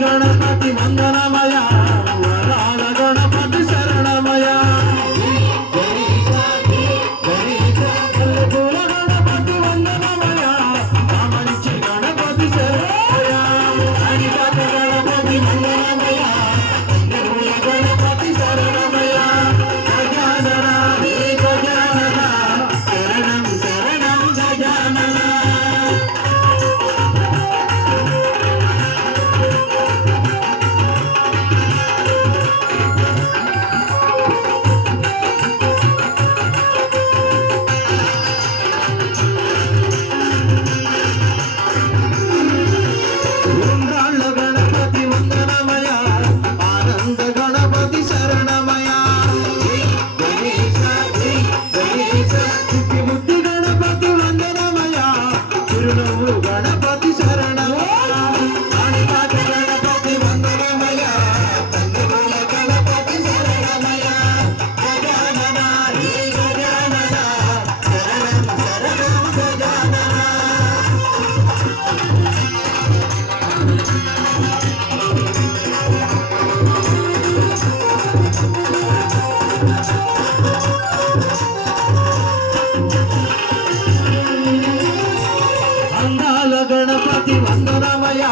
గణపతి వందనమయ వరాల గణపతి శరణమయ పూల గణపతి వందనమయ మంచి గణపతి శరణమయ గణపతి వందనమయ పూల గణపతి శరణమయ గజానన గజానన శరణం శరణం గజానన గణపతి శరణమయ గణపతి వందనమయ గణపతి శరణమయ గజానన గజానన శరణం శరణం గజానన అందాల గణపతి వందనమయ